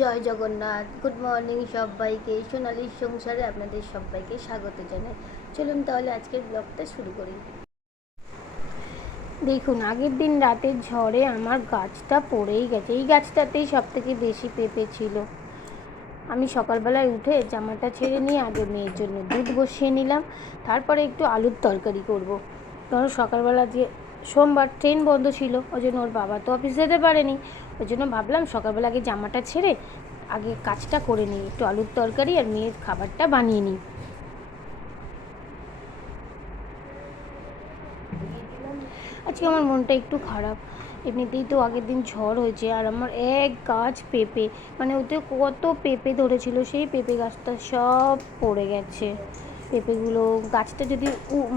জয় Jagannath. Good morning সবাইকে। সোনালির সংসারে আপনাদের সবাইকে স্বাগত জানাই। চলুন তাহলে আজকের ব্লগটা শুরু করি। দেখুন, আগের দিন রাতের ঝড়ে আমার গাছটা পড়েই গেছে। এই গাছটাতেই সব থেকে বেশি পেঁপে ছিল। আমি সকালবেলায় উঠে জামাটা ছেড়ে নিয়ে আগে মেয়ের জন্য দুধ বসিয়ে নিলাম, তারপরে একটু আলুর তরকারি করব। ধরো সকালবেলা যে সোমবার ট্রেন বন্ধ ছিল, ওই জন্য ওর বাবা তো অফিস যেতে পারেনি, ওই জন্য ভাবলাম সকালবেলা আগে জামাটা ছেড়ে আগে কাজটা করে নিই, একটু আলুর তরকারি আর মেয়ের খাবারটা বানিয়ে নিই। আজকে আমার মনটা একটু খারাপ। এমনিতেই তো আগের দিন ঝড় হয়েছে, আর আমার এক গাছ পেঁপে, মানে ওতে কত পেঁপে ধরেছিল, সেই পেঁপে গাছটা সব পড়ে গেছে। পেঁপেগুলো গাছটা যদি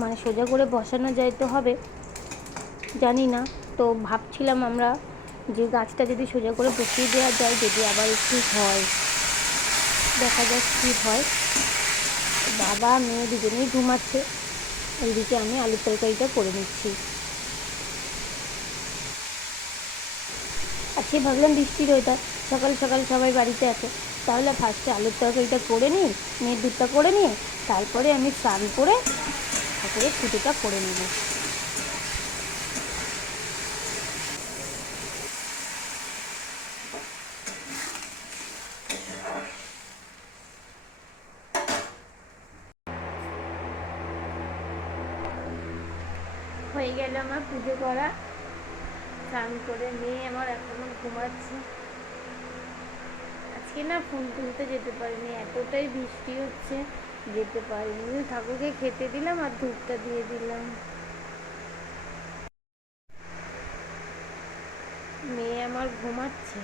মানে সোজা করে বসানো যায় তো হবে, জানি না। তো ভাবছিলাম আমরা যে গাছটা যদি সোজা করে বসিয়ে দেওয়া যায়, যদি আবার একটু হয়, দেখা যাক কী হয়। বাবা মেয়ে দুজনেই ঘুমাচ্ছে, এইদিকে আমি আলুর তরকারিটা করে নিচ্ছি। আজকে ভাবলাম বৃষ্টির ওয়েদার, সকাল সকাল সবাই বাড়িতে আছে, তাহলে ফার্স্টে আলুর তরকারিটা করে নিই, মেয়ের দুধটা করে নিয়ে তারপরে আমি স্নান করে ঠাকুরের পুজোটা করে নেব। হয়ে গেল আমার পুজো করা, স্নান করে মেয়ে আমার এখনো ঘুমাচ্ছে। আজকে না ফুল তুলতে যেতে পারিনি, এতটাই বৃষ্টি হচ্ছে, যেতে পারিনি। ঠাকুরকে খেতে দিলাম আর ধূপটা দিয়ে দিলাম। মেয়ে আমার ঘুমাচ্ছে।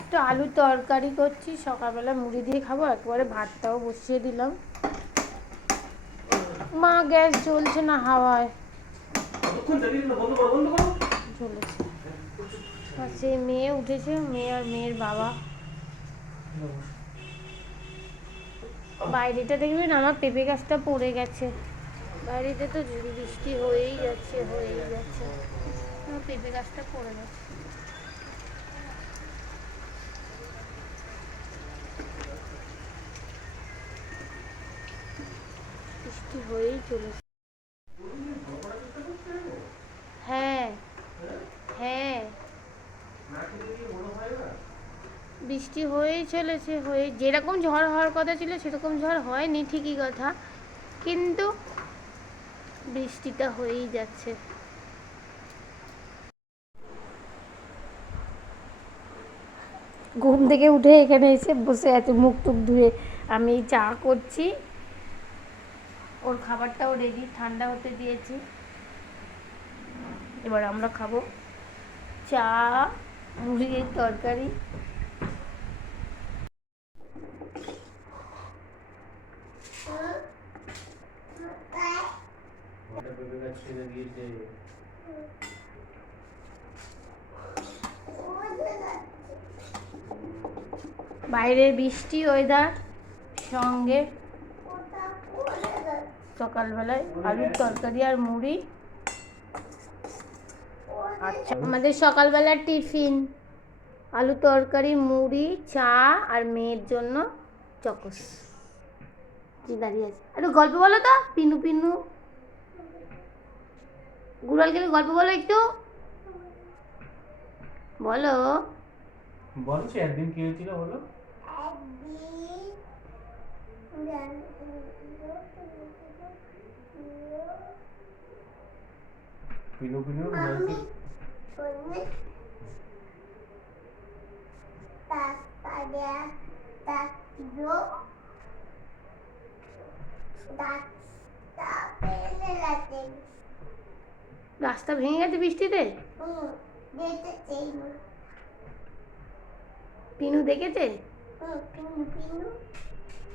একটু আলুর তরকারি করছি, সকালবেলা মুড়ি দিয়ে খাবো, একবারে ভাতটাও বসিয়ে দিলাম। মা গ্যাস জ্বলছে না, হাওয়ায় জ্বলেছে। আর সেই মেয়ে উঠেছে, মেয়ে আর মেয়ের বাবা। বাইরেটা দেখবেন আমার পেঁপে গাছটা পড়ে গেছে, বাইরেতে তো ঝুড়ি বৃষ্টি হয়েই যাচ্ছে। আমার পেঁপে গাছটা পড়ে গেছে। বৃষ্টি হয়েই চলেছে। হ্যাঁ হ্যাঁ, বৃষ্টি হয়েই চলেছে, যেরকম ঝড় হওয়ার কথা ছিল সেরকম ঝড় হয়নি, ঠিকই কথা, কিন্তু বৃষ্টিটা হয়েই যাচ্ছে। ঘুম থেকে উঠে এখানে এসে বসে আছে, মুখ টুক ধুয়ে আমি চা করছি, ওর খাবারটাও রেডি, ঠান্ডা হতে দিয়েছি। এবার আমরা খাবো চা, মুড়ির তরকারি। বাইরে বৃষ্টি ওয়েদার, সঙ্গে সকালবেলায় আলুর তরকারি আর মুড়ি। আচ্ছা, আমাদের সকালবেলার টিফিন আলু তরকারি, মুড়ি, চা আর মেয়ের জন্য চকস। কি দাঁড়িয়ে আছে, একটু গল্প বলো তো। পিনু পিনু গুড়াল গেলে গল্প বলো, একটু বলো। বলছি একদিন কি হয়েছিল বলো। পিনু পিনু রোমান্টিক রাস্তা ভেঙে গেছে বৃষ্টিতে। পিনু দেখেছে,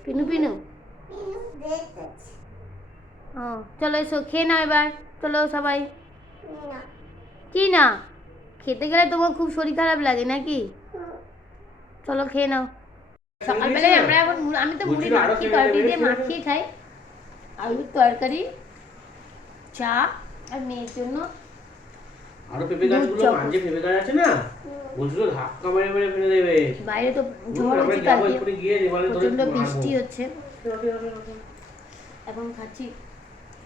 পিনু পিনু। ও চলো এসো, খেয়ে নাও এবার, চলো সবাই। কি না, খেতে গেলে তোমার খুব শরীর খারাপ লাগে নাকি? চলো খেয়ে নাও। সকালবেলায় আমরা এখন আমি তো মুড়ি মাখি, তরকারি দিয়ে মাখিয়ে খাই। আলুর তরকারি, চা আর মেয়ের জন্য আরো পেঁপে গাছগুলো, যে পেঁপে গাছ আছে না, বুঝলো ধাক্কা মেরে মেরে ফেলে দেবে। বাইরে তো ঝড় আমরা হচ্ছে, যাবো কালকে এক্ষুনি গিয়ে এবারে ধরে প্রচন্ড মারবো। বৃষ্টি হচ্ছে। এখন খাচ্ছি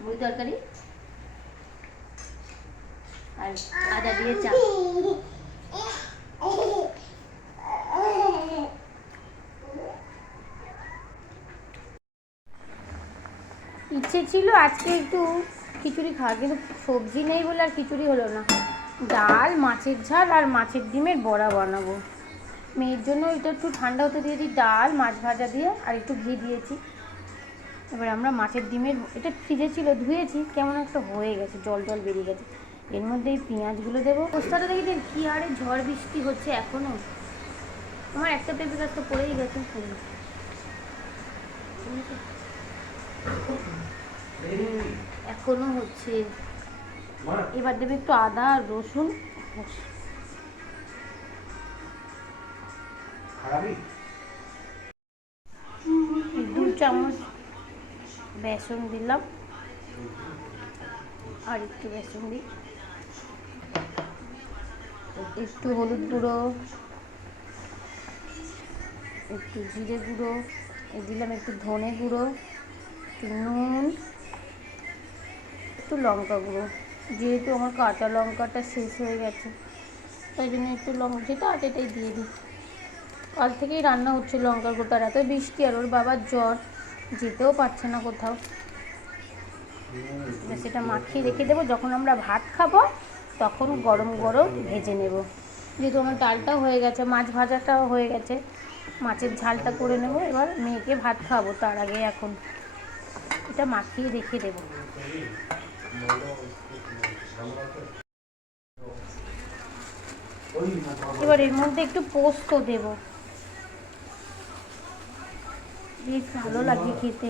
মুড়ি তরকারি আর আদা দিয়ে চা। ইচ্ছে ছিল আজকে একটু খিচুড়ি খাওয়া, কিন্তু সবজি নেই বলে আর খিচুড়ি হলো না। ডাল, মাছের ঝাল আর মাছের ডিমের বড়া বানাবো। মেয়ের জন্য এটা একটু ঠান্ডা হতে দিয়েছি, ডাল মাছ ভাজা দিয়ে আর একটু ঘি দিয়েছি। এবার আমরা মাছের ডিমের, এটা ফ্রিজে ছিল, ধুয়েছি, কেমন একটা হয়ে গেছে, জল জল বেরিয়ে গেছে। এর মধ্যে এই পেঁয়াজগুলো দেবো। অবস্থাটা দেখি কি হারে ঝড় বৃষ্টি হচ্ছে এখনও। আমার একটা পেঁপে গাছ তো পড়েই গেছে। এখনো হচ্ছে। এবার দেবে একটু আদা আর রসুন, দু চামচ বেসন দিলাম, আর একটু বেসন দিই, একটু হলুদ গুঁড়ো, একটু জিরে গুঁড়ো দিলাম, একটু ধনে গুঁড়ো, একটু নুন, একটু লঙ্কা গুঁড়ো। যেহেতু আমার কাঁচা লঙ্কাটা শেষ হয়ে গেছে, তাই জন্য একটু লঙ্কা যেটা আছে এটাই দিয়ে দিই। কাল থেকেই রান্না হচ্ছে লঙ্কার গুঁড়োটার, এত বৃষ্টি আর ওর বাবার জ্বর, যেতেও পারছে না কোথাও। সেটা মাখিয়ে রেখে দেবো, যখন আমরা ভাত খাবো তখন গরম গরম ভেজে নেব। যেহেতু আমার ডালটাও হয়ে গেছে, মাছ ভাজাটাও হয়ে গেছে, মাছের ঝালটা করে নেব। এবার মেয়েকে ভাত খাবো তার আগে এখন এটা মাখিয়ে রেখে দেবো। এবার এর মধ্যে একটু পোস্ত দেব, বেশ ভালো লাগে খেতে।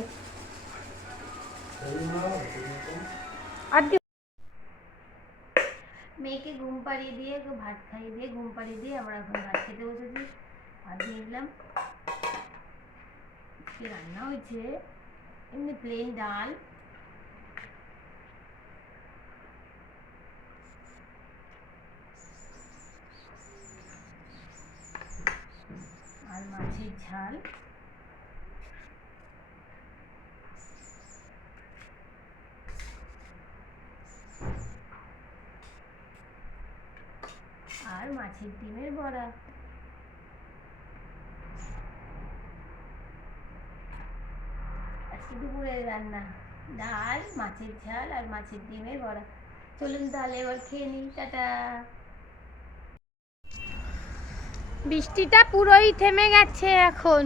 আর মেয়েকে ঘুম পাড়িয়ে দিয়ে, ভাত খাইয়ে দিয়ে, ঘুম পাড়িয়ে দিয়ে আমরা এখন ভাত খেতে বসেছি। ভাত দিয়ে দিলাম। কি রান্না হয়েছে? এমনি প্লেন ডাল, আর মাছের ঝাল, আর মাছের ডিমের বড়া। আজকে দুপুরের রান্না ডাল, মাছের ঝাল আর মাছের ডিমের বড়া। চলুন তাহলে এবার খেয়ে নিই, টাটা। বৃষ্টিটা পুরোই থেমে গেছে এখন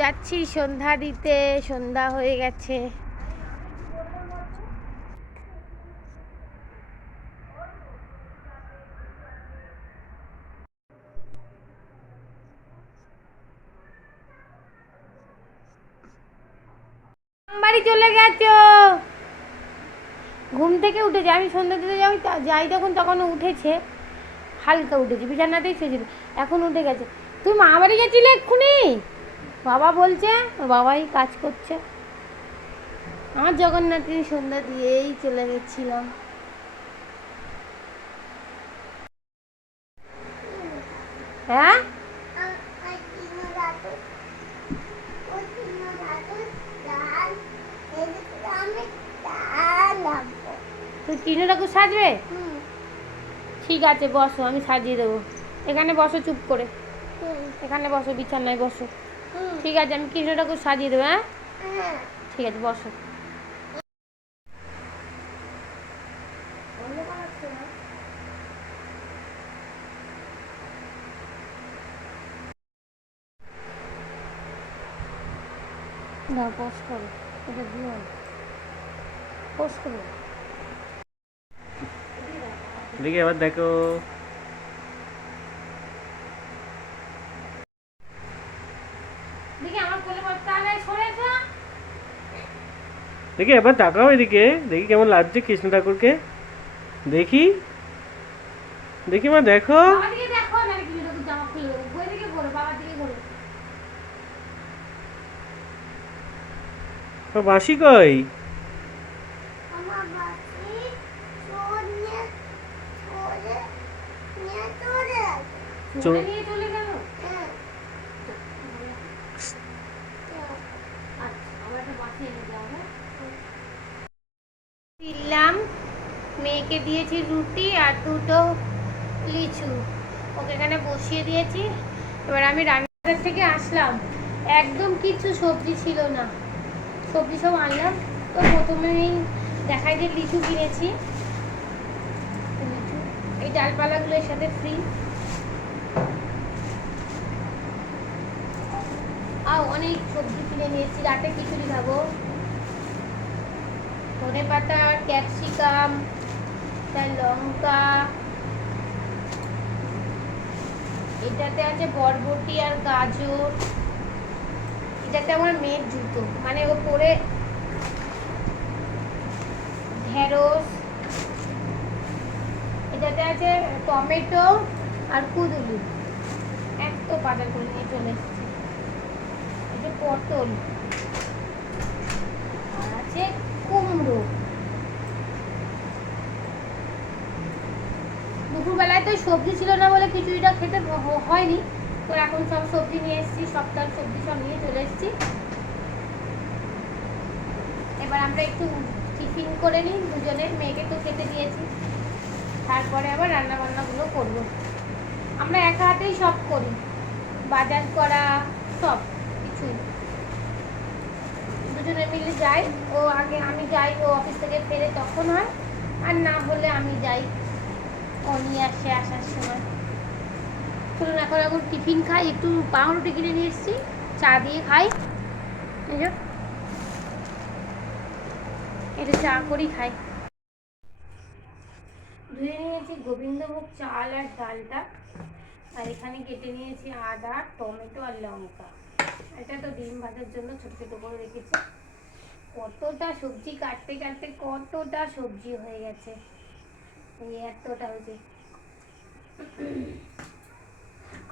যাচ্ছি সন্ধ্যা দিতে, সন্ধ্যা হয়ে গেছে। বাড়ি চলে গেছো? ঘুম থেকে উঠেছে, আমি সন্ধ্যা দিতে যাই যখন, তখন উঠেছে, হালকা উঠেছে, বিছানাতেই শুয়েছিল, এখন উঠে গেছে। তুই মা বাড়ি গেছিলে এক্ষুনি? বাবা বলছে, ওর বাবাই কাজ করছে। আমার জগন্নাথের সন্ধ্যা দিয়েই চলে গেছিলাম। হ্যাঁ, তুই টিনু ঠাকুর সাজবে? ঠিক আছে বসো, আমি সাজিয়ে দেবো। এখানে বসো চুপ করে, এখানে বসো, বিছানায় বসো। ঠিক আছে, আমি কৃষ্ণ ঠাকুর সাজিয়ে দেবো। হ্যাঁ ঠিক আছে, বসো। না পোস্ট করো, এটা দিও না, পোস্ট করো। দেখি এবার দেখো। দেখি আমার কোলে বসতে আগে সরেছো। দেখি এবার তাকাও এদিকে, দেখি কেমন লাগছে কৃষ্ণ ঠাকুরকে। দেখি দেখি মা, দেখো। বাবা দিকে দেখো, না কি ঠাকুর জামা খুলে দেবো। বই দিকে ঘোরো, বাবা দিকে ঘোরো। বাঁশি কই? আমার বাসি সোনিয়া সোরে নিয়ে তোরে চল। নিয়ে চলে গেল। দিলাম, মেয়েকে দিয়েছি রুটি আর দুটো লিচু, ওকে এখানে বসিয়ে দিয়েছি। এবার আমি রান্নাঘর থেকে আসলাম, একদম কিছু সবজি ছিল না, সবজি সব আনলাম। তো প্রথমেই দেখাই যে লিচু কিনেছি, লিচু এই ডালপালাগুলো এর সাথে ফ্রি। আর অনেক সবজি কিনে নিয়েছি, রাতে খিচুড়ি খাবো। ধনেপাতা, ক্যাপসিকাম, তার লঙ্কা, এটাতে আছে বরবটি আর গাজর, এটাতে আমার মেয়ের জুতো, মানে ও পরে ঢেঁড়স, এটাতে আছে টমেটো আর কুঁদুলি। এত বাজার করে নিয়ে চলে এসেছি। এই যে পটল, আর আছে কুমড়ো। দুপুরবেলায় তো সবজি ছিল না বলে খিচুড়িটা খেতে হয়নি, তো এখন সব সবজি নিয়ে এসেছি, সপ্তাহের সবজি সব নিয়ে চলে এসেছি। এবার আমরা একটু টিফিন করে নিই দুজনে, মেয়েকে তো খেতে দিয়েছি, তারপরে আবার রান্না বান্নাগুলো করবো। আমরা একা হাতেই সব করি, বাজার করা সব কিছু দুজনে মিলে যাই। ও আগে, আমি যাই, ও অফিস থেকে ফেরে তখন হয়, আর না হলে আমি যাই, ও নিয়ে আসে আসার সময়। চলুন এখন টিফিন খাই, একটু পাউরুটি কিনে নিয়ে এসেছি, চা দিয়ে খাই। এটা চা করি খাই। ধুয়ে নিয়েছি গোবিন্দভোগ চাল আর ডালটা, আর এখানে কেটে নিয়েছি আদা, টমেটো আর লঙ্কা। এটা তো ডিম ভাজার জন্য ছোট ছোট করে রেখেছি। কতটা সবজি কাটতে কাটতে কতটা সবজি হয়ে গেছে, এই এতটা হয়েছে।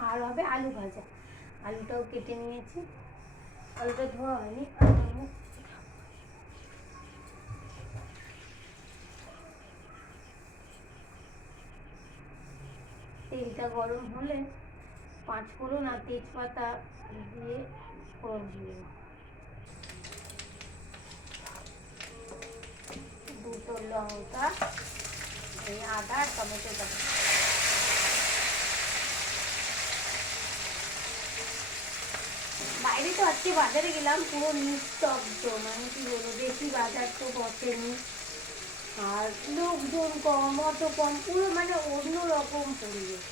আর হবে আলু ভাজা, আলুটাও কেটে নিয়েছি, আলুটা ধোয়া হয়নি। তেলটা গরম হলে 5 ফোড়ন আর তেজপাতা দিয়ে ফোড়ন দিয়ে দুটো লঙ্কা, এই আদা আর টমেটোটা। বাইরে তো আজকে বাজারে গেলাম, পুরো নিস্তব্ধ, মানে কি বলবো, বেশি বাজার তো বসেনি, আর লোকজন কম, অত কম, পুরো মানে অন্যরকম পরিবেশ।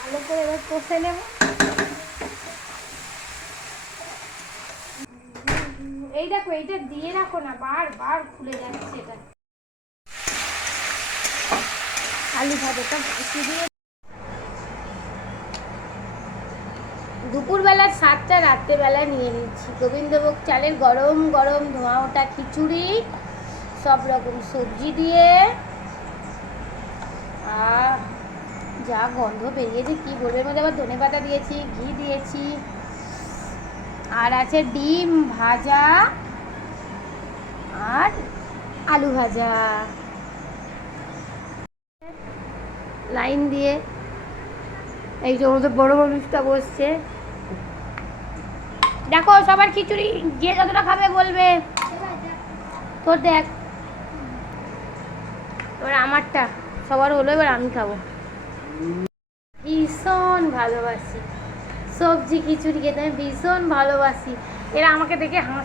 ভালো করে এবার কষে নেব। এই দেখো, এইটা দিয়ে রাখো না, বারবার খুলে যাচ্ছে এটা। আলু ভাজাটা বসিয়ে দিয়ে দুপুরবেলার স্বাদটা রাত্রেবেলা নিয়ে নিচ্ছি। গোবিন্দভোগ চালের গরম গরম ধোঁয়া ওঠা খিচুড়ি, সব রকম সবজি দিয়ে, আর যা গন্ধ বেরিয়েছে কি বলবে। মধ্যে আবার ধনেপাতা দিয়েছি, ঘি দিয়েছি, আর আছে ডিম ভাজা আর আলু ভাজা। লাইন দিয়ে এই যে আমাদের বড় মানুষটা বসছে, দেখো সবার খিচুড়ি যে যতটা খাবে বলবে। তোর দেখ, এবার আমারটা সবার হলো, এবার আমি খাবো। ভীষণ ভালোবাসি সবজি খিচুড়ি খেতে, আমি ভীষণ ভালোবাসি। এরা আমাকে দেখে হাস